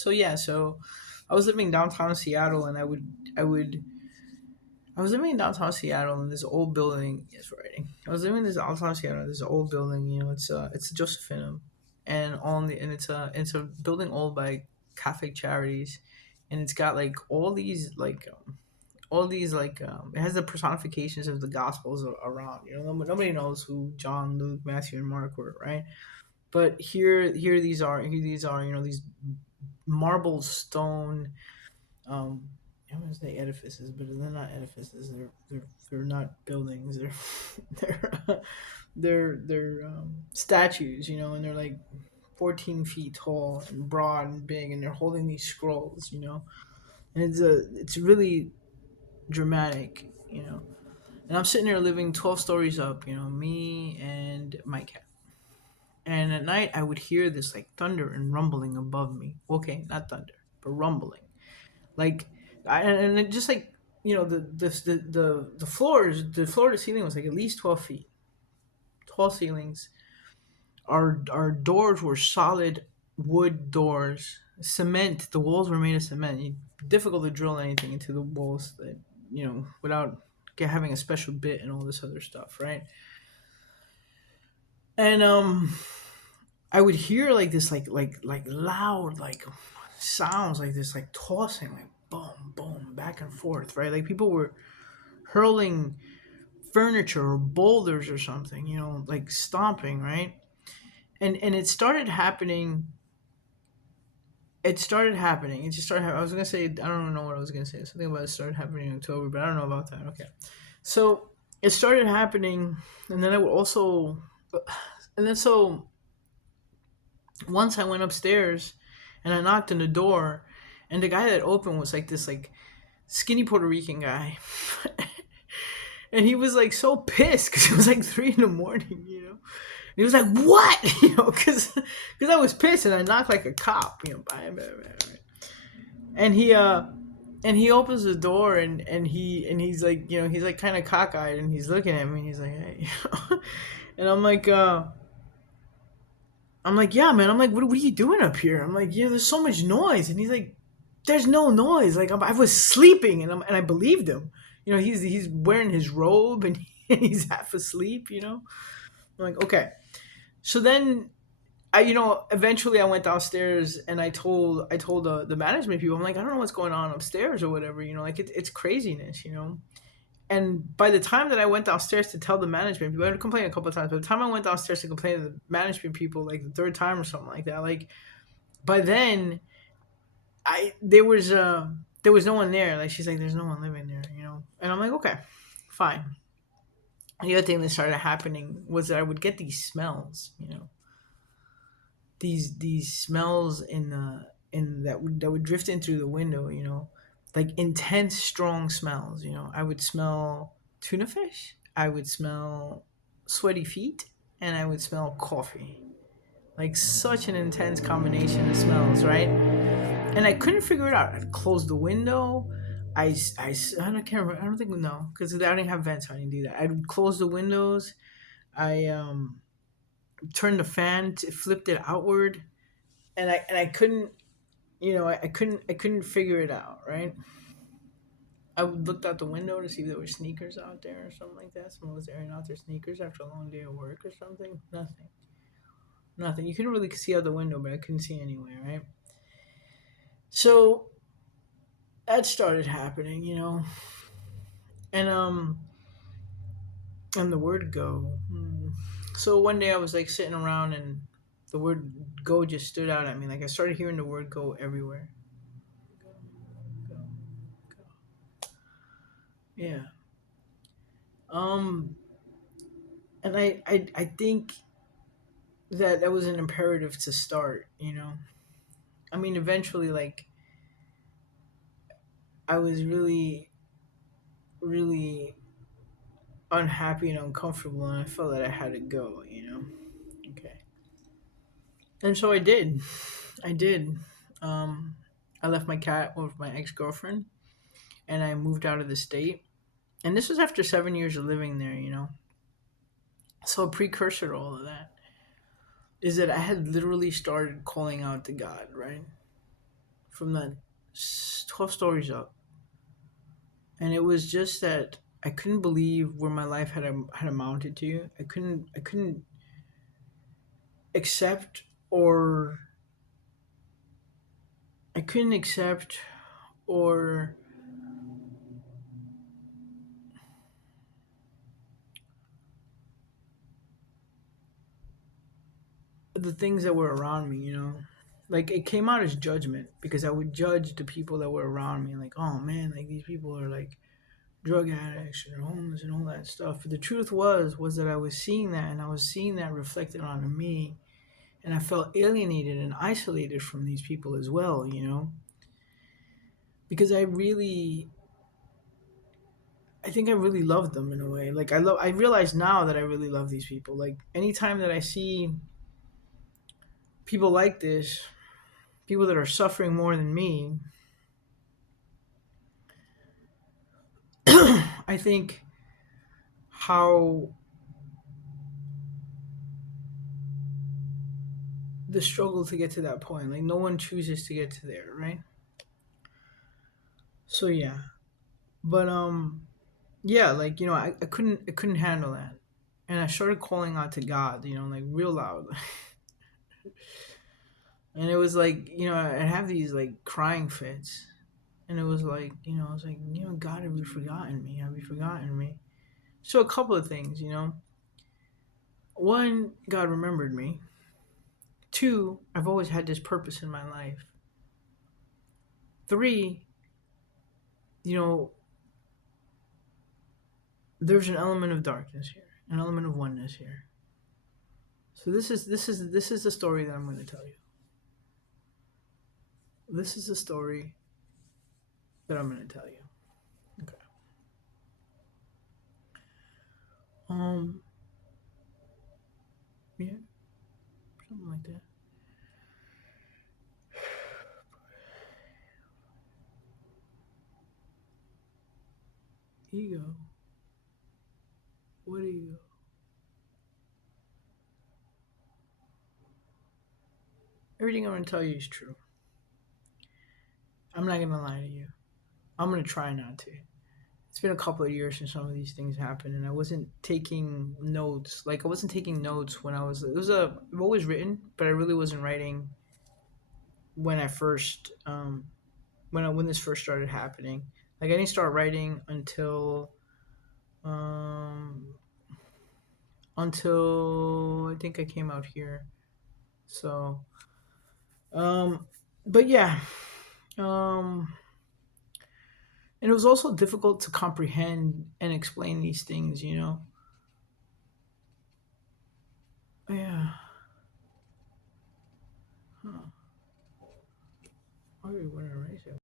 So yeah, so I was living downtown Seattle, and I was living in downtown Seattle in this old building. Yes, writing. I was living in this downtown Seattle, this old building. It's a Josephinum, and it's a building owned by Catholic Charities, and it's got like all these it has the personifications of the Gospels around. Nobody knows who John, Luke, Matthew, and Mark were, right? But here these are these marble stone I want to say edifices, but they're not edifices. They're not buildings. They're they're statues, and they're like 14 feet tall and broad and big, and they're holding these scrolls, and it's really dramatic, And I'm sitting there living 12 stories up, me and my cat. And at night, I would hear this like thunder and rumbling above me. Okay, not thunder, but rumbling. Like, and it just like the floor to ceiling was like at least 12 feet tall ceilings. Our doors were solid wood doors, cement. The walls were made of cement. Difficult to drill anything into the walls that without having a special bit and all this other stuff, right? And I would hear like this like loud like sounds like this like tossing like boom boom back and forth, right? Like people were hurling furniture or boulders or something, like stomping, right? And it started happening. It started happening. It just started. I was gonna say I don't know what I was gonna say. Something about it started happening in October, but I don't know about that. Okay, so it started happening, and then I would also, and then so once I went upstairs, and I knocked on the door, and the guy that opened was like this like skinny Puerto Rican guy. And he was like so pissed because it was like 3 in the morning, And he was like, "What?" Because I was pissed and I knocked like a cop, bam, bam, bam, bam. And he opens the door and he's like, he's like kind of cockeyed and he's looking at me and he's like, "Hey," and I'm like, "Yeah, man." I'm like, "What are you doing up here?" I'm like, "There's so much noise," and he's like, "There's no noise." Like I was sleeping, and I believed him. He's wearing his robe and he's half asleep. I'm like, okay. So then eventually I went downstairs and I told the management people. I'm like, I don't know what's going on upstairs or whatever. Like it's craziness. And by the time that I went downstairs to tell the management people, I had complained a couple of times. By the time I went downstairs to complain to the management people, like the third time or something like that, like by then I there was no one there. Like she's like, there's no one living there. And I'm like, okay, fine. The other thing that started happening was that I would get these smells, these smells in that would drift in through the window, like intense, strong smells. I would smell tuna fish, I would smell sweaty feet, and I would smell coffee. Like such an intense combination of smells, right? And I couldn't figure it out. I'd close the window. I don't care. I don't think no, because I didn't have vents. So I didn't do that. I'd close the windows. I turned the fan, flipped it outward, and I couldn't. I couldn't figure it out. Right. I looked out the window to see if there were sneakers out there or something like that. Someone was airing out their sneakers after a long day of work or something. Nothing. Nothing. You couldn't really see out the window, but I couldn't see anywhere. Right. So that started happening. And and the word go. So one day I was like sitting around and the word go just stood out at me. Like I started hearing the word go everywhere. Go, go, go. Yeah. Um and I think that was an imperative to start. I mean eventually like I was really really unhappy and uncomfortable and I felt that I had to go. Okay. And so I did. I did. Um, I left my cat with my ex girlfriend, and I moved out of the state. And this was after 7 years of living there. So a precursor to all of that is that I had literally started calling out to God, right? from that 12 stories up, and it was just that I couldn't believe where my life had amounted to. I couldn't accept, or I couldn't accept or the things that were around me, like it came out as judgment because I would judge the people that were around me, like, oh man, like these people are like drug addicts and homeless and all that stuff. But the truth was that I was seeing that, and I was seeing that reflected on me, and I felt alienated and isolated from these people as well, because I think I really loved them in a way. Like I realize now that I really love these people. Like anytime that I see people like this, people that are suffering more than me, I think how the struggle to get to that point, like no one chooses to get to there, right? So yeah, but yeah, like I couldn't handle that, and I started calling out to God, like real loud, and it was like I have these like crying fits, and it was like I was like God, have you forgotten me? Have you forgotten me? So a couple of things, one, God remembered me. Two, I've always had this purpose in my life. Three, you know, there's an element of darkness here, an element of oneness here. So this is the story that I'm going to tell you. This is the story that I'm going to tell you. Okay. Um. Yeah. Something like that. Ego. What ego? Everything I'm going to tell you is true. I'm not going to lie to you. I'm going to try not to. It's been a couple of years since some of these things happened, and I wasn't taking notes. Like I wasn't taking notes when I was. It was a. I've always written, but I really wasn't writing when I first when this first started happening. Like I didn't start writing um until I think I came out here. So um but yeah. Um and it was also difficult to comprehend and explain these things, Yeah. Huh. Why do we want to erase it?